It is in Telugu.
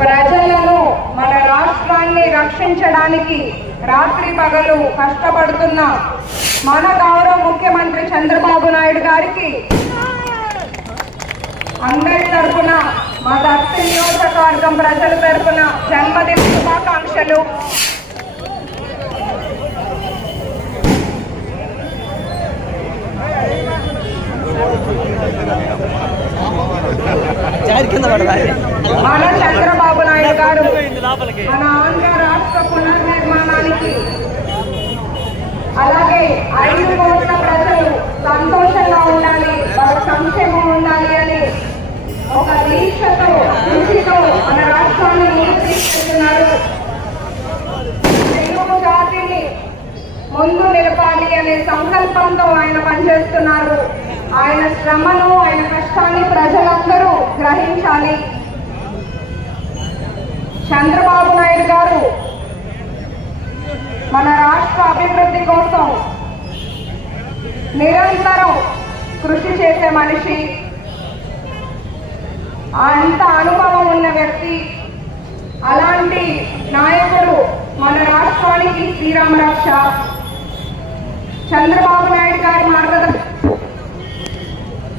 ప్రజలను మన రాష్ట్రాన్ని రక్షించడానికి రాత్రి పగలు కష్టపడుతున్న మన గౌరవ ముఖ్యమంత్రి చంద్రబాబు నాయుడు గారికి అందరి తరఫున మా దర్శి నియోజకవర్గం ప్రజల తరఫున జన్మదిన శుభాకాంక్షలు. మన చంద్రబాబు నాయుడు గారు మన ఆంధ్ర రాష్ట్ర పునర్నిర్మాణానికి అలాగే 5 కోట్ల ప్రజలు సంతోషంగా ఉండాలి, వారి సంక్షేమం ఉండాలి అని ఒక దీక్షతో కృషితో మన రాష్ట్రాన్ని ముందుకు తీసుకెళ్తున్నారు. తెలుగు జాతిని ముందు నిలపాలి అనే సంకల్పంతో ఆయన పనిచేస్తున్నారు. ఆయన శ్రమను, ఆయన కష్టాన్ని ప్రజలందరూ గ్రహించాలి. చంద్రబాబు నాయుడు గారు మన రాష్ట్ర అభివృద్ధి కోసం నిరంతరం కృషి చేసే మనిషి, అంత అనుభవం ఉన్న వ్యక్తి. అలాంటి నాయకుడు మన రాష్ట్రానికి శ్రీరామ రక్ష. చంద్రబాబు నాయుడు గారి మార్గదర్శనం